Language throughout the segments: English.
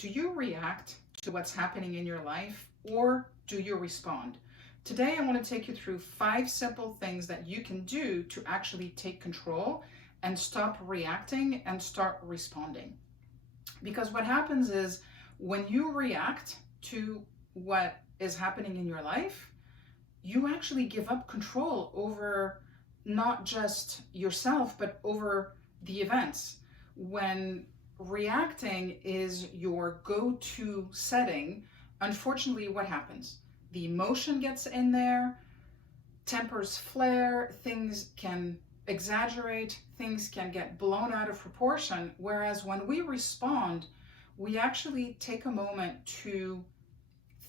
Do you react to what's happening in your life, or do you respond? Today, I want to take you through 5 simple things that you can do to actually take control and stop reacting and start responding. Because what happens is when you react to what is happening in your life, you actually give up control over not just yourself, but over the events. When reacting is your go to setting, unfortunately, what happens? The emotion gets in there, tempers flare, things can exaggerate, things can get blown out of proportion. Whereas when we respond, we actually take a moment to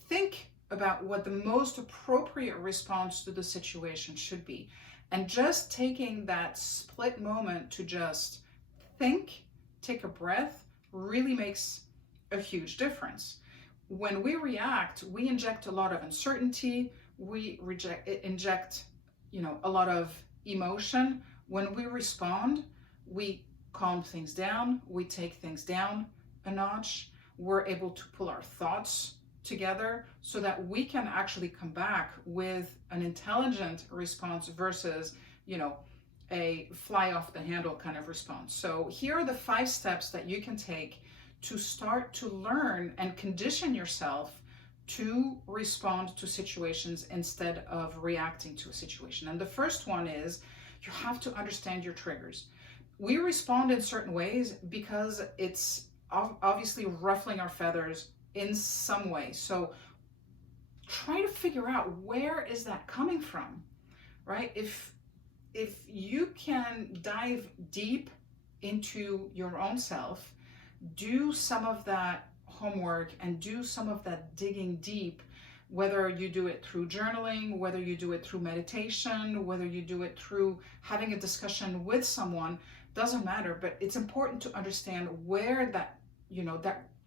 think about what the most appropriate response to the situation should be. And just taking that split moment to just think, take a breath, really makes a huge difference. When we react, we inject a lot of uncertainty, inject, a lot of emotion. When we respond, we calm things down, we take things down a notch, we're able to pull our thoughts together so that we can actually come back with an intelligent response versus, a fly off the handle kind of response. So here are the 5 steps that you can take to start to learn and condition yourself to respond to situations instead of reacting to a situation. And the first one is you have to understand your triggers. We respond in certain ways because it's obviously ruffling our feathers in some way. So try to figure out, where is that coming from, right? If you can dive deep into your own self, do some of that homework and do some of that digging deep, whether you do it through journaling, whether you do it through meditation, whether you do it through having a discussion with someone, doesn't matter. But it's important to understand where that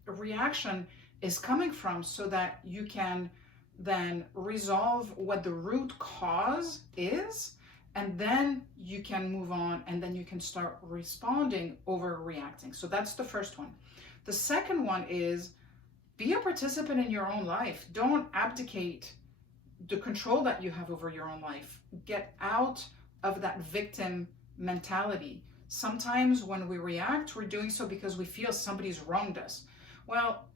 reaction is coming from, so that you can then resolve what the root cause is, and then you can move on, and then you can start responding over reacting. So that's the first one. The second one is, be a participant in your own life. Don't abdicate the control that you have over your own life. Get out of that victim mentality. Sometimes when we react, we're doing so because we feel somebody's wronged us. Well,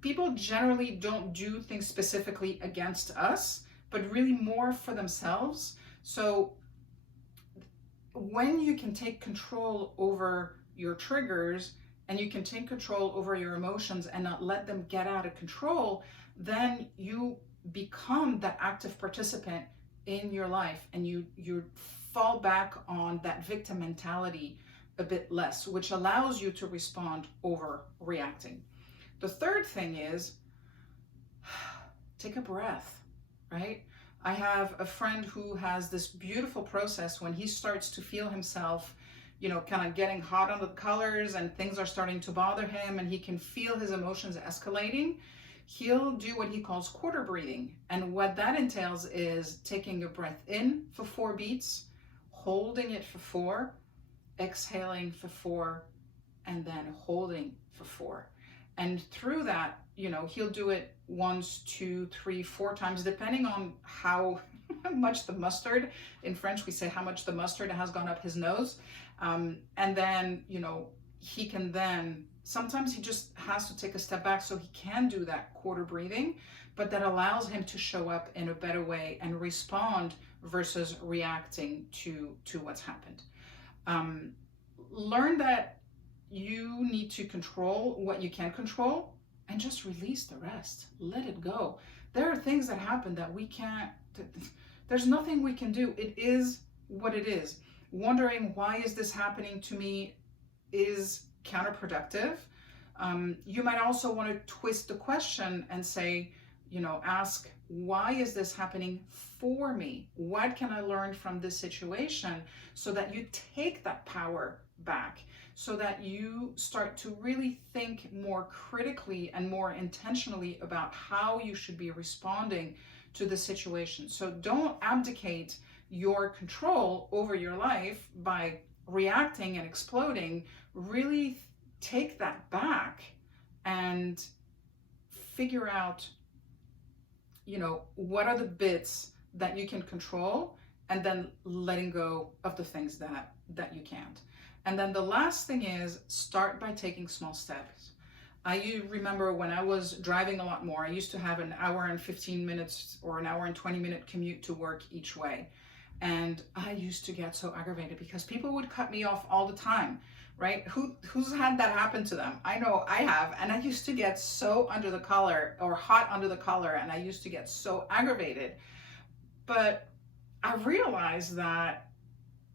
people generally don't do things specifically against us, but really more for themselves. So when you can take control over your triggers and you can take control over your emotions and not let them get out of control, then you become that active participant in your life, and you fall back on that victim mentality a bit less, which allows you to respond over reacting. The third thing is, take a breath, right? I have a friend who has this beautiful process when he starts to feel himself, kind of getting hot under the colors and things are starting to bother him and he can feel his emotions escalating. He'll do what he calls quarter breathing. And what that entails is taking a breath in for 4 beats, holding it for 4, exhaling for 4, and then holding for 4. And through that, he'll do it once, 2, 3, 4 times, depending on how much the mustard, in French we say how much the mustard has gone up his nose. And then, he can then, sometimes he just has to take a step back so he can do that quarter breathing, but that allows him to show up in a better way and respond versus reacting to what's happened. Learn that you need to control what you can control and just release the rest. Let it go. There are things that happen that we can't, there's nothing we can do. It is what it is. Wondering, why is this happening to me, is counterproductive. You might also want to twist the question and say, ask, why is this happening for me? What can I learn from this situation, so that you take that power back, so that you start to really think more critically and more intentionally about how you should be responding to the situation. So don't abdicate your control over your life by reacting and exploding. Really take that back and figure out, what are the bits that you can control, and then letting go of the things that you can't. And then the last thing is start by taking small steps. I remember when I was driving a lot more, I used to have an hour and 15 minutes or an hour and 20-minute commute to work each way. And I used to get so aggravated because people would cut me off all the time, right? Who's had that happen to them? I know I have. And I used to get so under the collar, or hot under the collar, and I used to get so aggravated. But I realized that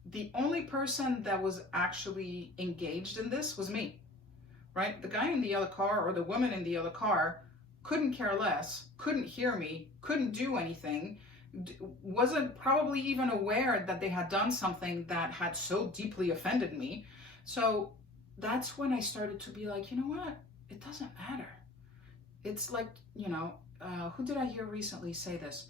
the only person that was actually engaged in this was me, right? The guy in the other car or the woman in the other car couldn't care less, couldn't hear me, couldn't do anything, wasn't probably even aware that they had done something that had so deeply offended me. So that's when I started to be like, you know what? It doesn't matter. It's like, who did I hear recently say this?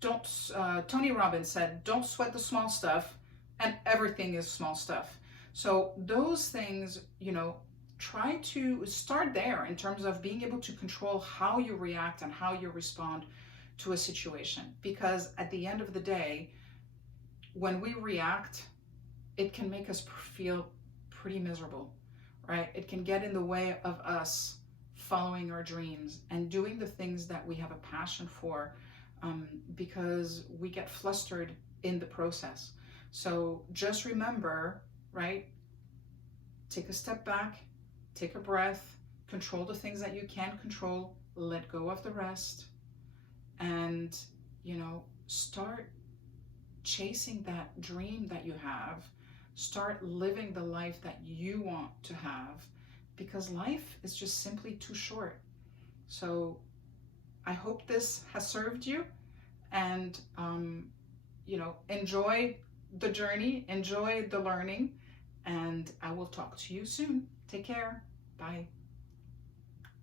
Tony Robbins said, don't sweat the small stuff, and everything is small stuff. So those things, try to start there in terms of being able to control how you react and how you respond to a situation. Because at the end of the day, when we react, it can make us feel pretty miserable, right? It can get in the way of us following our dreams and doing the things that we have a passion for, because we get flustered in the process. So just remember, right? Take a step back, take a breath, control the things that you can control, let go of the rest, and, start chasing that dream that you have. Start living the life that you want to have, because life is just simply too short. So I hope this has served you, and, enjoy the journey, enjoy the learning, and I will talk to you soon. Take care. Bye.